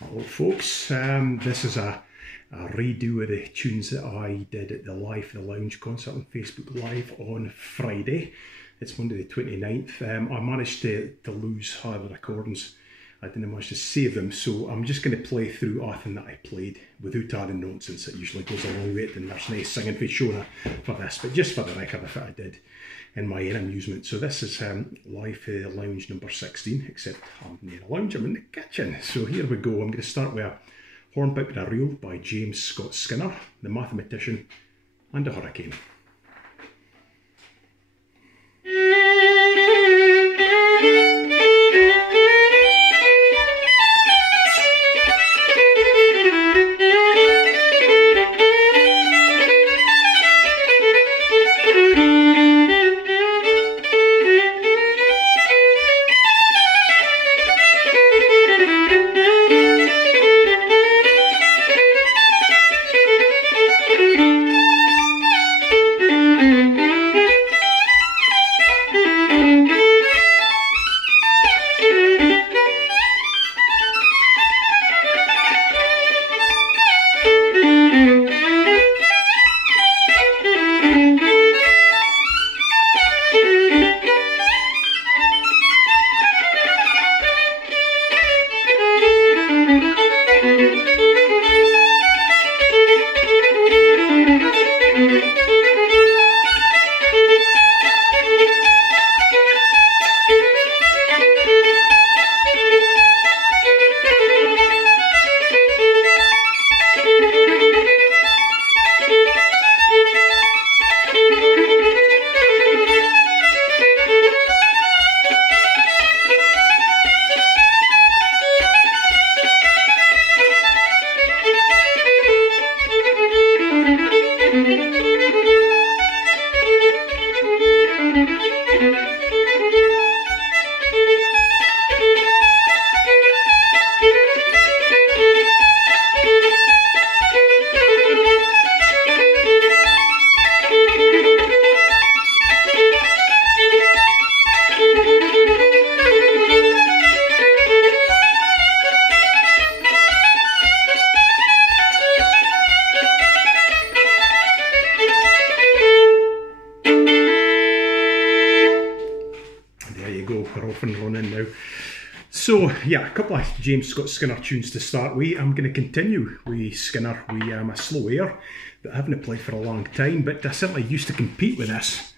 Hello folks, this is a redo of the tunes that I did at the The Lounge concert on Facebook Live on Friday. It's Monday the 29th. I managed to lose half the recordings. I didn't manage to save them, so I'm just going to play through everything that I played without adding nonsense. It usually goes along with it, and there's no singing for Shona for this, but just for the record of it I did in my own amusement. So this is Live for the Lounge number 16, except I'm not in a lounge, I'm in the kitchen. So here we go. I'm going to start with a Hornpipe and a Reel by James Scott Skinner, The Mathematician and a Hurricane. We're off and running now. So yeah, a couple of James Scott Skinner tunes to start with. I'm going to continue with Skinner with a slow air that I haven't played for a long time, but I certainly used to compete with this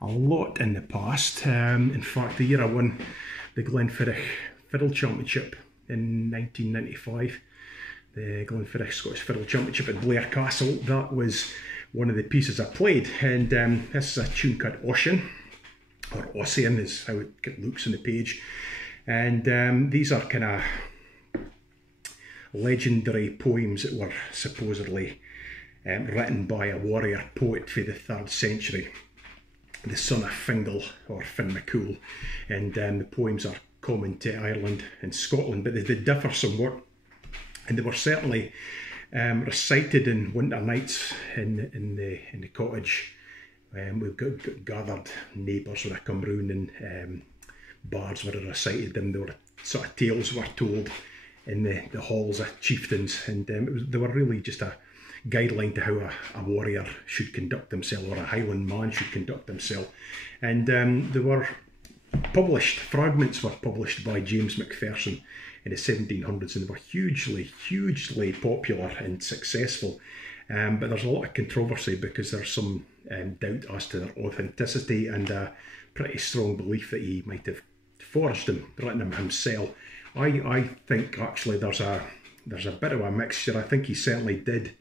a lot in the past. In fact, the year I won the Glenfiddich Fiddle Championship in 1995, the Glenfiddich Scottish Fiddle Championship at Blair Castle, that was one of the pieces I played. And this is a tune called Ossian, or Ossian is how it looks on the page. And these are kind of legendary poems that were supposedly written by a warrior poet for the 3rd century, the son of Fingal or Finn MacCool. And the poems are common to Ireland and Scotland, but they differ somewhat. And they were certainly recited in winter nights in the cottage. We've got gathered neighbours would have come round, and bards would have recited them. There were sort of tales were told in the halls of chieftains, and they were really just a guideline to how a warrior should conduct himself, or a Highland man should conduct himself. And they were published, fragments were published by James Macpherson in the 1700s, and they were hugely popular and successful. But there's a lot of controversy because there's some doubt as to their authenticity, and a pretty strong belief that he might have forged them, written them himself. I think actually there's a bit of a mixture. I think he certainly did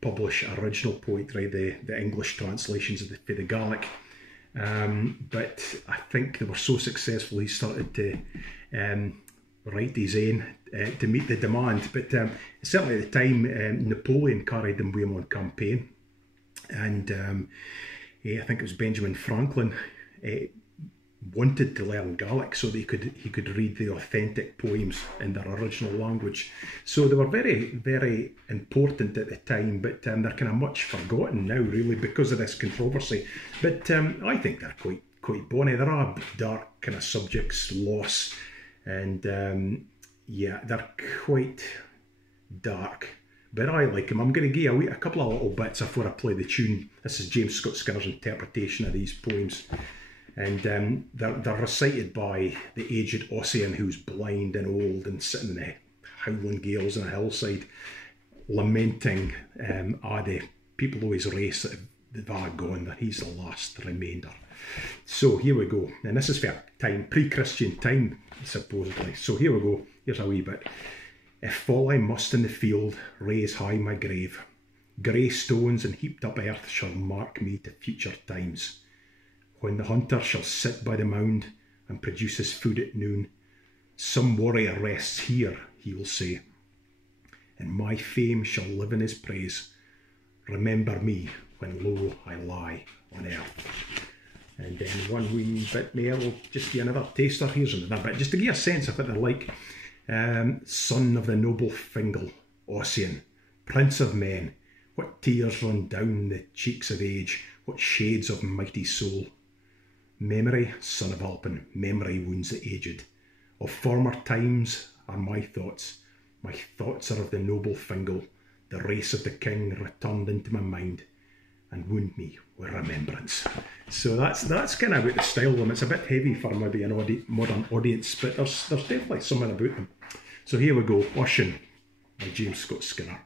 publish original poetry, the English translations of for the Gaelic, but I think they were so successful he started to write his own to meet the demand. But certainly at the time, Napoleon carried them with him on campaign, and I think it was Benjamin Franklin wanted to learn Gaelic so that he could read the authentic poems in their original language. So they were very important at the time, but they're kind of much forgotten now, really, because of this controversy. But I think they're quite bonny. There are dark kind of subjects, loss, and yeah, they're quite dark, but I like him. I'm going to give you a couple of little bits before I play the tune. This is James Scott Skinner's interpretation of these poems, and they're recited by the aged Ossian, who's blind and old and sitting in the howling gales on a hillside, lamenting the people of his race that have gone, that he's the last remainder. So here we go, and this is for time, pre-Christian time, supposedly. So here we go, here's a wee bit. If fall I must in the field, raise high my grave. Grey stones and heaped up earth shall mark me to future times. When the hunter shall sit by the mound and produce his food at noon, some warrior rests here, he will say, and my fame shall live in his praise. Remember me when low I lie on earth. And then one wee bit more, we'll just give another taster. Here's another bit, just to give you a sense of what they're like. Son of the noble Fingal, Ossian, prince of men, what tears run down the cheeks of age, what shades of mighty soul. Memory, son of Alpin, memory wounds the aged. Of former times are my thoughts are of the noble Fingal, the race of the king returned into my mind, and wound me with remembrance. So that's kind of about the style of them. It's a bit heavy for maybe an modern audience, but there's definitely something about them. So here we go, Ossian by James Scott Skinner.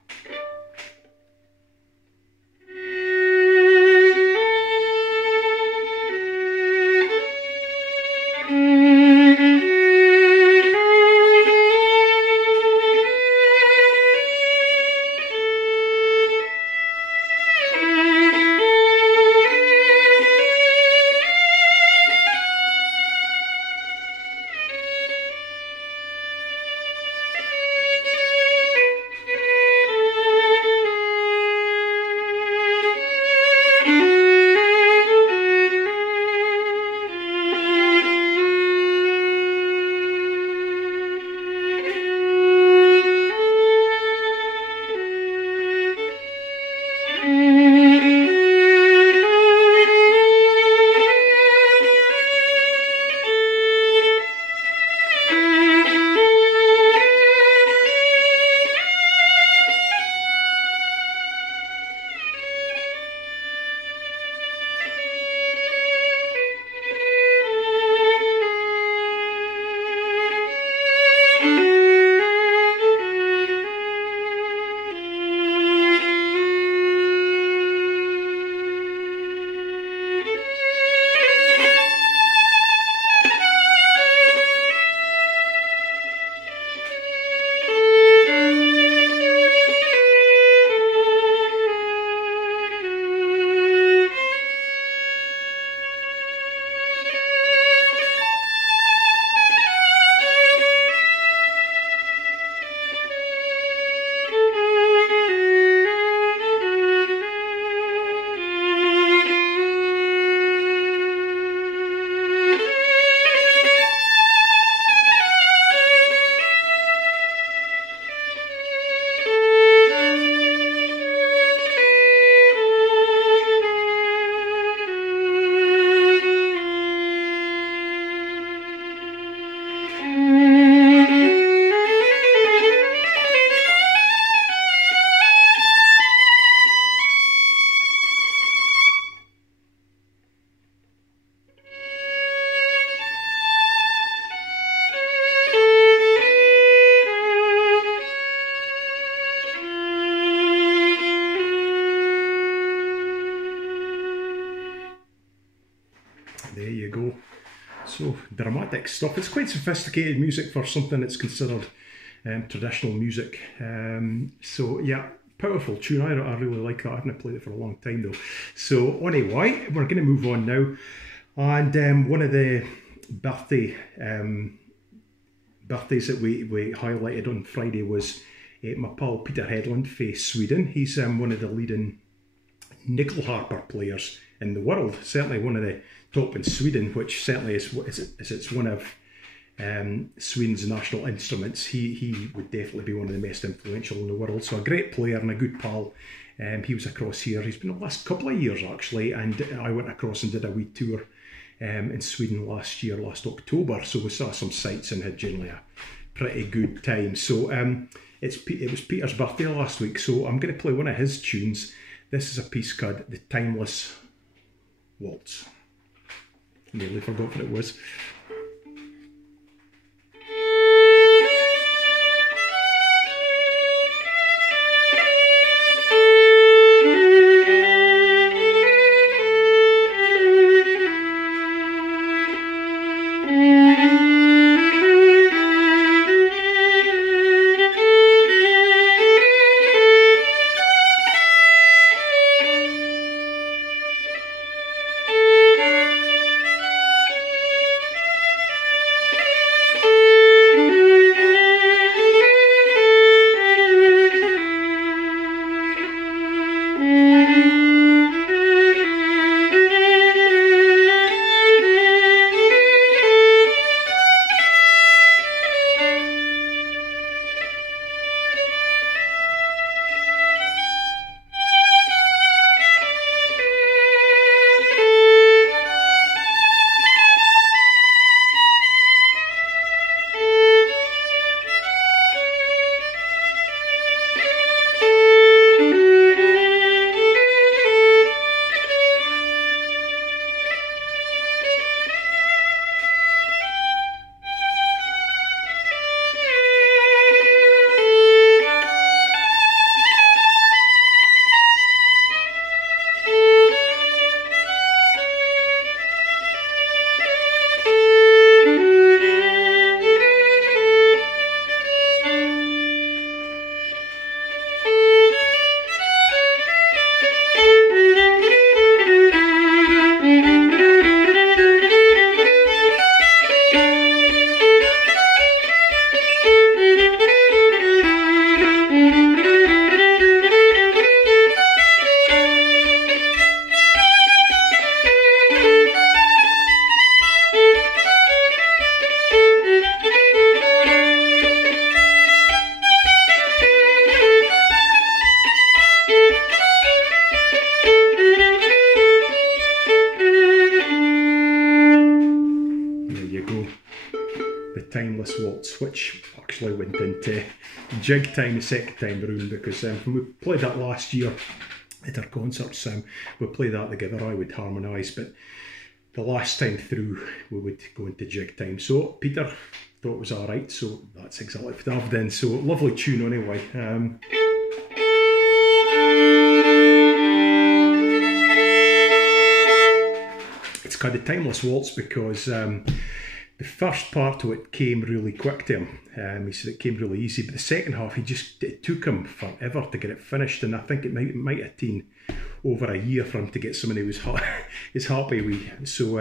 There you go. So dramatic stuff. It's quite sophisticated music for something that's considered traditional music. So yeah, powerful tune. I really like that. I haven't played it for a long time though. So anyway, we're going to move on now. And one of the birthdays that we highlighted on Friday was my pal Peter Hedlund from Sweden. He's one of the leading nyckelharpa players in the world, certainly one of the top in Sweden, which certainly is it's one of Sweden's national instruments. He would definitely be one of the most influential in the world. So a great player and a good pal. He was across here. He's been the last couple of years actually, and I went across and did a wee tour in Sweden last October. So we saw some sights and had generally a pretty good time. So it was Peter's birthday last week, so I'm going to play one of his tunes. This is a piece called The Timeless Waltz. Nearly forgot what it was. Timeless Waltz, which actually went into jig time the second time around, because when we played that last year at our concerts, we played that together. I would harmonise, but the last time through we would go into jig time. So Peter thought it was alright, so that's exactly what I've done. So lovely tune anyway. It's called The Timeless Waltz because the first part of it came really quick to him. He said it came really easy, but the second half, it took him forever to get it finished, and I think it might have taken over a year for him to get somebody who was happy with. So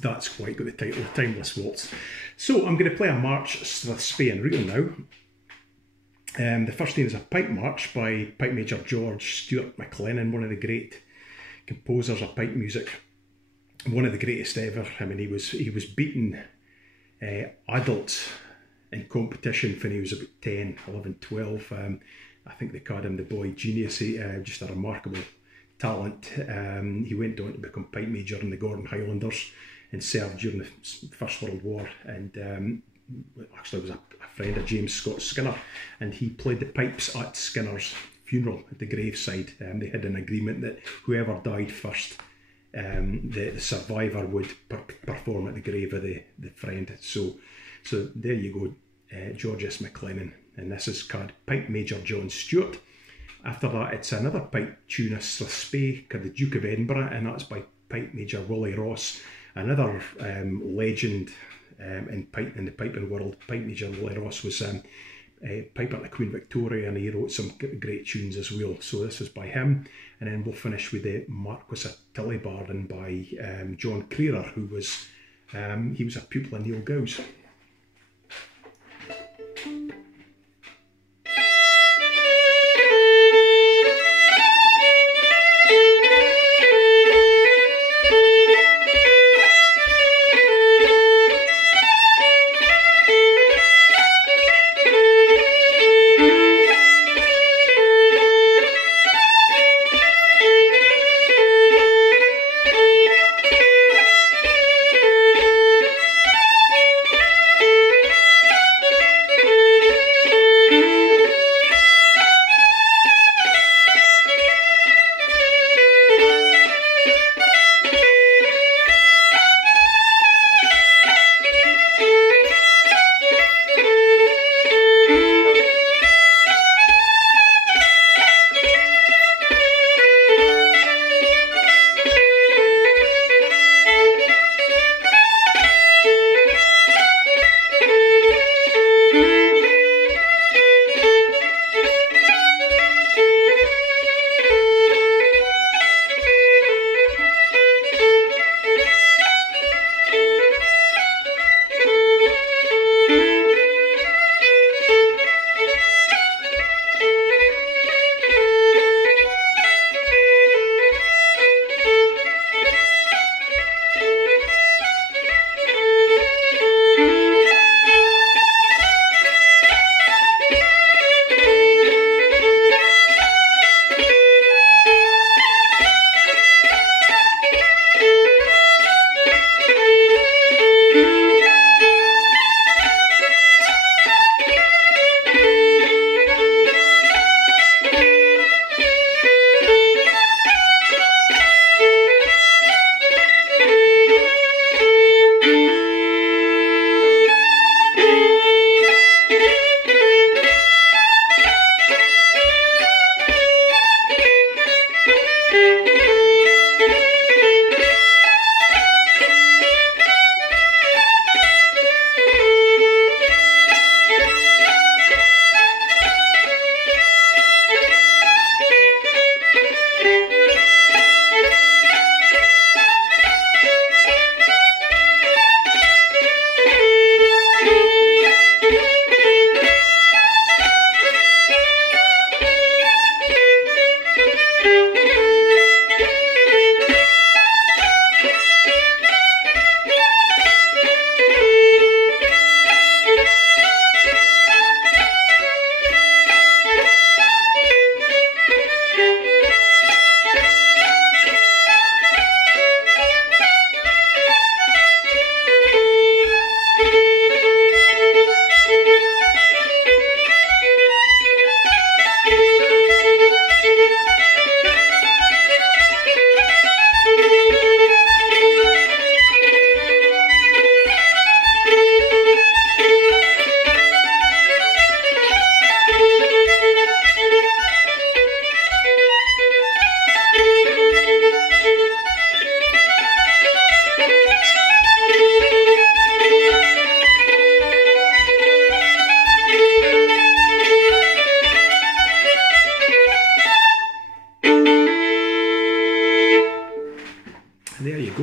that's why it got the title, Timeless Waltz. So I'm going to play a march, Strathspey and Reel now. The first thing is a pipe march by Pipe Major George Stuart McLennan, one of the great composers of pipe music. One of the greatest ever. I mean, he was beating adults in competition when he was about 10, 11, 12. I think they called him the boy genius. Just a remarkable talent. He went on to become pipe major in the Gordon Highlanders and served during the First World War, and actually was a friend of James Scott Skinner, and he played the pipes at Skinner's funeral at the graveside. They had an agreement that whoever died first, the survivor would perform at the grave of the friend. So there you go, George S. McLennan, and this is called Pipe Major John Stewart. After that, it's another pipe tune, a Strathspey called The Duke of Edinburgh, and that's by Pipe Major Willie Ross, another legend in the piping world. Pipe Major Willie Ross was piper to Queen Victoria, and he wrote some great tunes as well. So this is by him, and then we'll finish with the Marquis of Tullibardine by John Crerar, who was he was a pupil of Neil Gowes.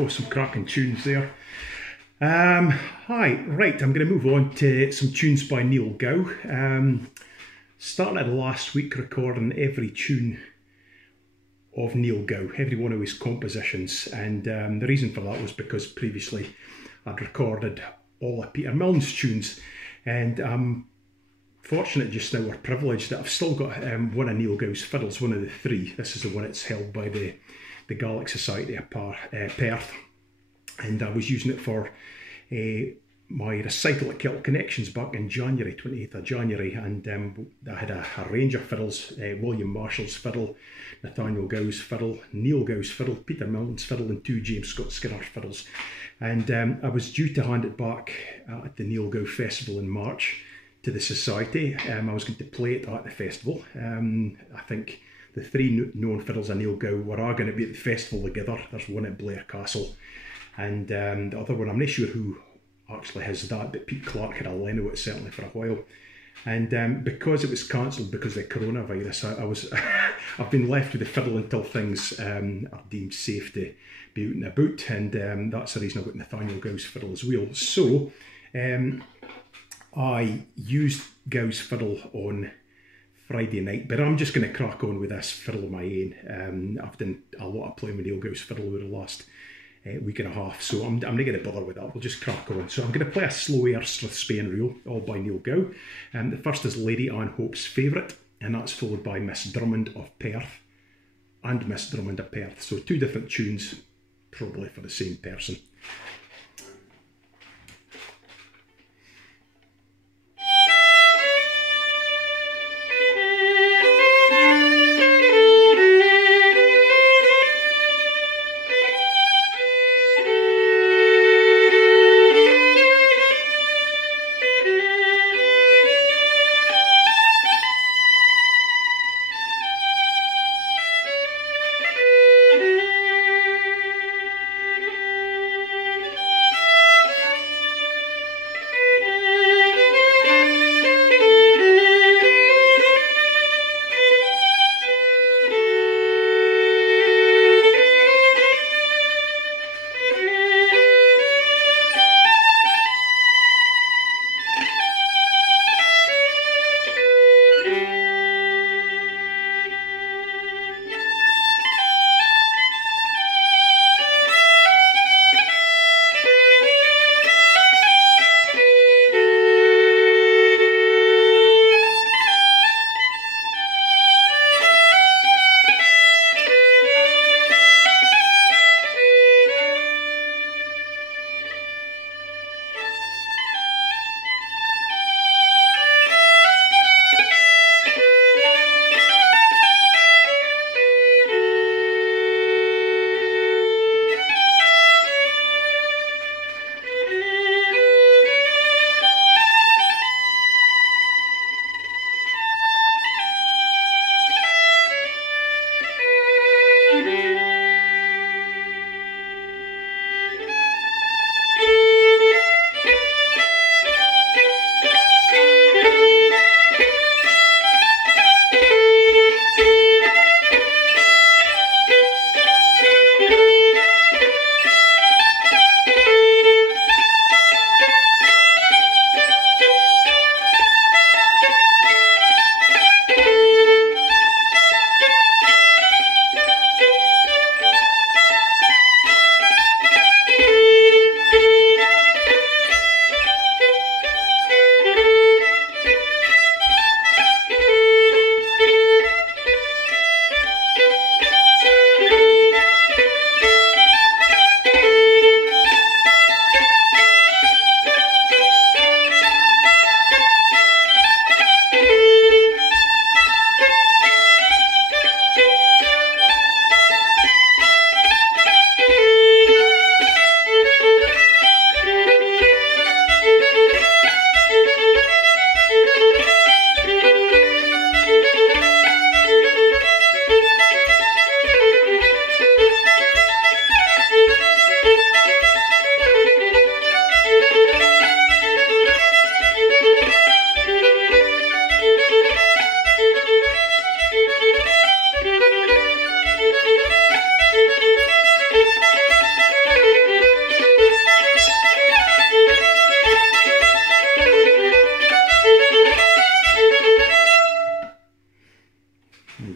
go, some cracking tunes there. Hi, right, I'm going to move on to some tunes by Neil Gow. Started last week recording every tune of Neil Gow, every one of his compositions, and the reason for that was because previously I'd recorded all of Peter Milne's tunes, and I'm fortunate just now, or privileged, that I've still got one of Neil Gow's fiddles, one of the three. This is the one that's held by the Gaelic Society of Perth, and I was using it for my recital at Celtic Connections back in January, 28th of January, and I had a range of fiddles, William Marshall's fiddle, Nathaniel Gow's fiddle, Neil Gow's fiddle, Peter Milne's fiddle, and two James Scott Skinner fiddles. And I was due to hand it back at the Neil Gow Festival in March to the Society. I was going to play it at the festival. I think the three known fiddles of Neil Gow were all going to be at the festival together. There's one at Blair Castle, and the other one, I'm not sure who actually has that, but Pete Clark had a Leno it certainly for a while. And because it was cancelled because of the coronavirus, I've been left with the fiddle until things are deemed safe to be out and about, and that's the reason I got Nathaniel Gow's fiddle as well. So I used Gow's fiddle on Friday night, but I'm just going to crack on with this fiddle of my own. I've done a lot of playing with Neil Gow's fiddle over the last week and a half, so I'm not going to bother with that. We'll just crack on. So I'm going to play a slow air Strathspey reel, all by Neil Gow. The first is Lady Anne Hope's Favourite, and that's followed by Miss Drummond of Perth and Miss Drummond of Perth. So two different tunes, probably for the same person.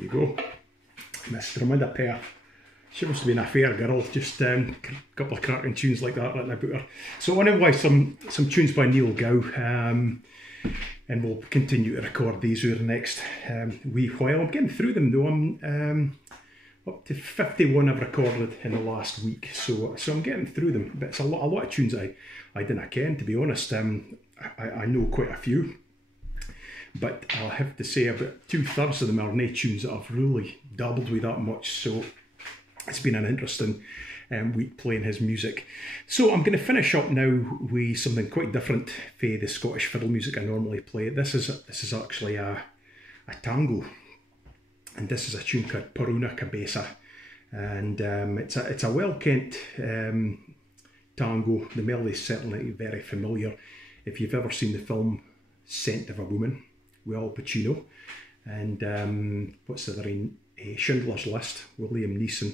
you go. Miss Raminda Perth. She must have been a fair girl, just a couple of cracking tunes like that written about her. So anyway, some tunes by Neil Gow, and we'll continue to record these over the next wee while. I'm getting through them though. I'm up to 51 I've recorded in the last week, so I'm getting through them. But it's a lot of tunes I didn't ken, to be honest. I know quite a few, but I'll have to say about 2/3 of them are no tunes that I've really dabbled with that much. So it's been an interesting week playing his music. So I'm going to finish up now with something quite different for the Scottish fiddle music I normally play. This is actually a tango, and this is a tune called Por una Cabeza, and it's a well-kent tango. The melody is certainly very familiar if you've ever seen the film Scent of a Woman with Al Pacino, and what's the other in Schindler's List, William Neeson.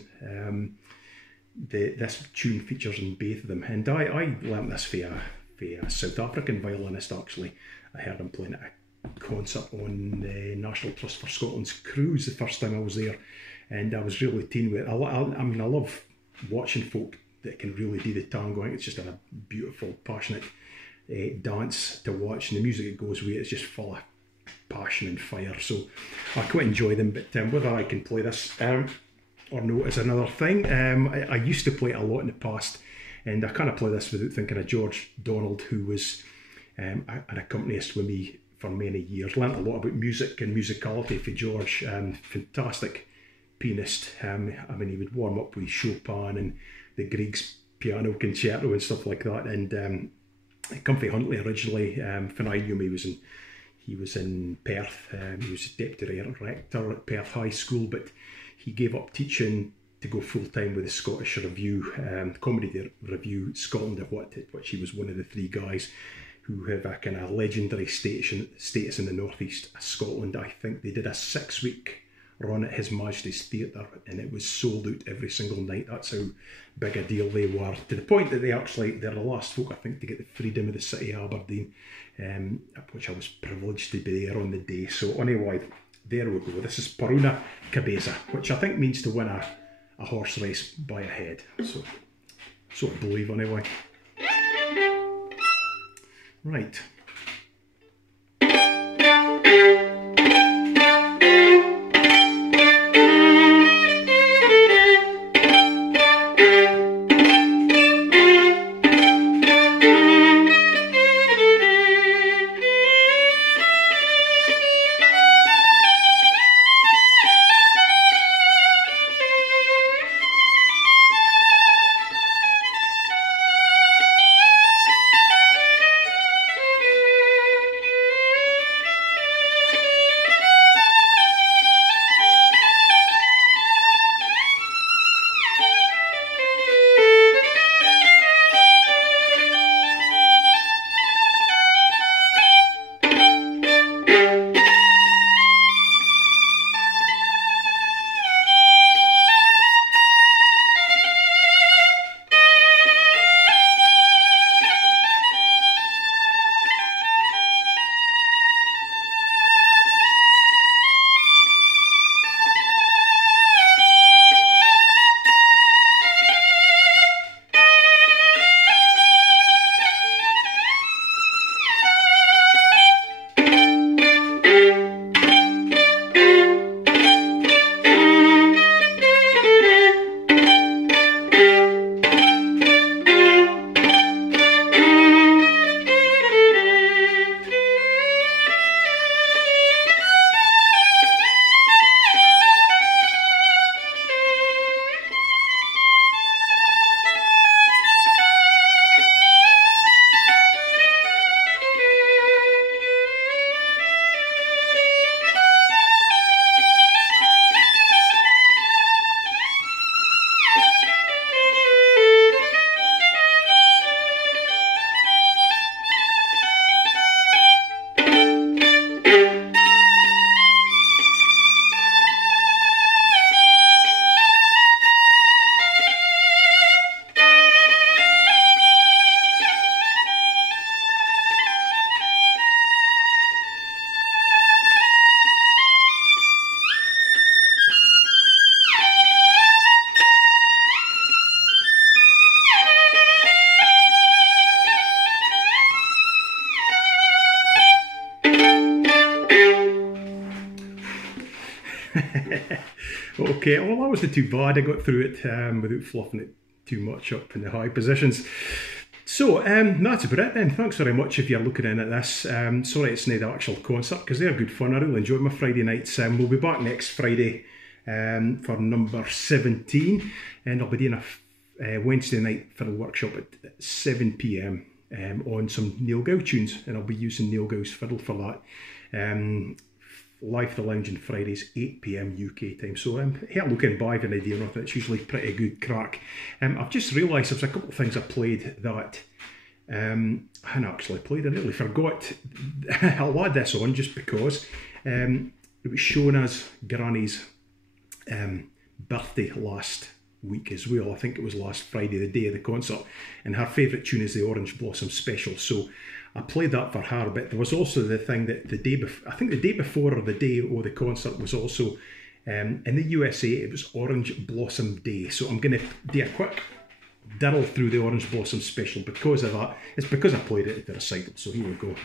This tune features in both of them, and I learnt this for a South African violinist actually. I heard him playing at a concert on the National Trust for Scotland's cruise the first time I was there, and I was really taken with it. I mean, I love watching folk that can really do the tango. I think it's just a beautiful, passionate dance to watch, and the music it goes with is just full of passion and fire, so I quite enjoy them. But whether I can play this or no is another thing. I used to play it a lot in the past, and I kind of play this without thinking of George Donald, who was an accompanist with me for many years. Learned a lot about music and musicality for George. Fantastic pianist. I mean, he would warm up with Chopin and the Grieg's piano concerto and stuff like that, and come from Huntly originally. When I knew him, he was in Perth. He was deputy rector at Perth High School, but he gave up teaching to go full-time with the Scottish Review, Comedy Review Scotland, of which he was one of the three guys who have a kind of legendary status in the northeast of Scotland. I think they did a 6-week run at His Majesty's Theatre, and it was sold out every single night. That's how big a deal they were, to the point that they're the last folk, I think, to get the freedom of the city of Aberdeen, which I was privileged to be there on the day. So anyway, there we go. This is Por una Cabeza, which I think means to win a horse race by a head. So I believe anyway. Right. Okay, well that wasn't too bad. I got through it without fluffing it too much up in the high positions. So that's about it then. Thanks very much if you're looking in at this. Sorry it's not the actual concert because they're good fun. I really enjoy my Friday nights. We'll be back next Friday for number 17, and I'll be doing a Wednesday night fiddle workshop at 7 PM on some Neil Gow tunes, and I'll be using Neil Gow's fiddle for that. Live the Lounge on Fridays, 8 PM UK time. So have a look in by if an idea of it. It's usually pretty good crack. I've just realised there's a couple of things I played that I hadn't actually played. I nearly forgot. I'll add this on just because it was shown as Granny's birthday last week as well. I think it was last Friday, the day of the concert, and her favourite tune is the Orange Blossom Special. So I played that for her, but there was also the thing that the day before, I think the day before or the day of the concert was also, in the USA, it was Orange Blossom Day. So I'm going to do a quick diddle through the Orange Blossom Special because of that. It's because I played it at the recital, so here we go.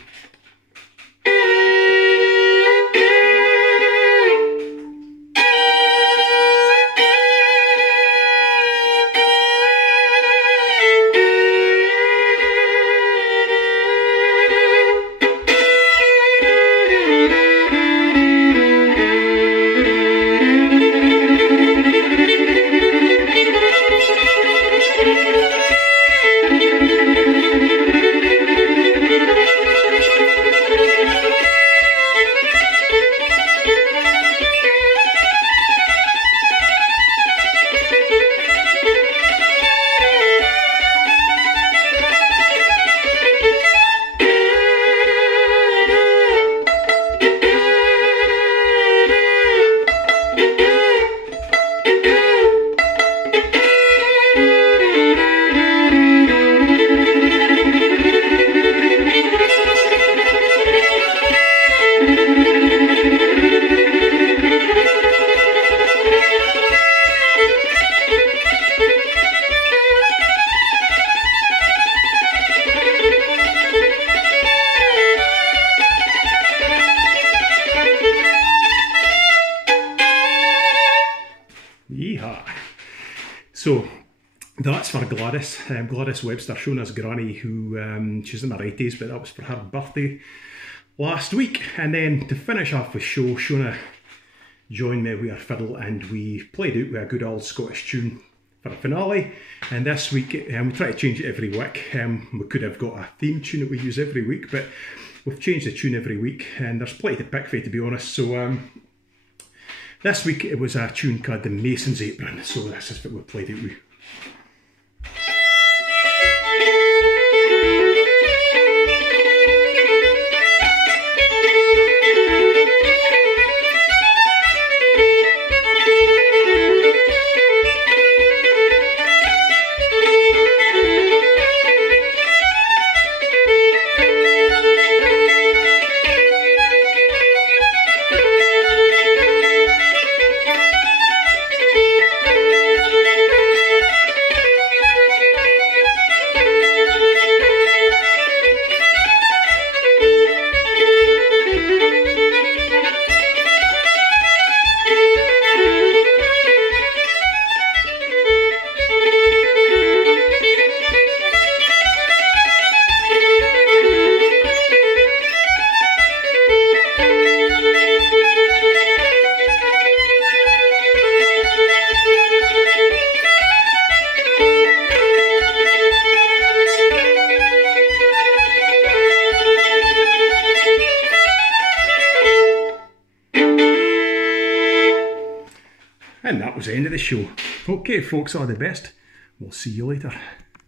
Yeehaw! So that's for Gladys. Gladys Webster, shown as Granny, who she's in her 80s, but that was for her birthday last week. And then to finish off the show, Shona joined me with her fiddle and we played out with a good old Scottish tune for a finale. And this week, we try to change it every week. We could have got a theme tune that we use every week, but we've changed the tune every week, and there's plenty to pick for, to be honest. So this week it was a tune called The Mason's Apron, so this is what we played it with. And that was the end of the show. Okay folks, all the best. We'll see you later.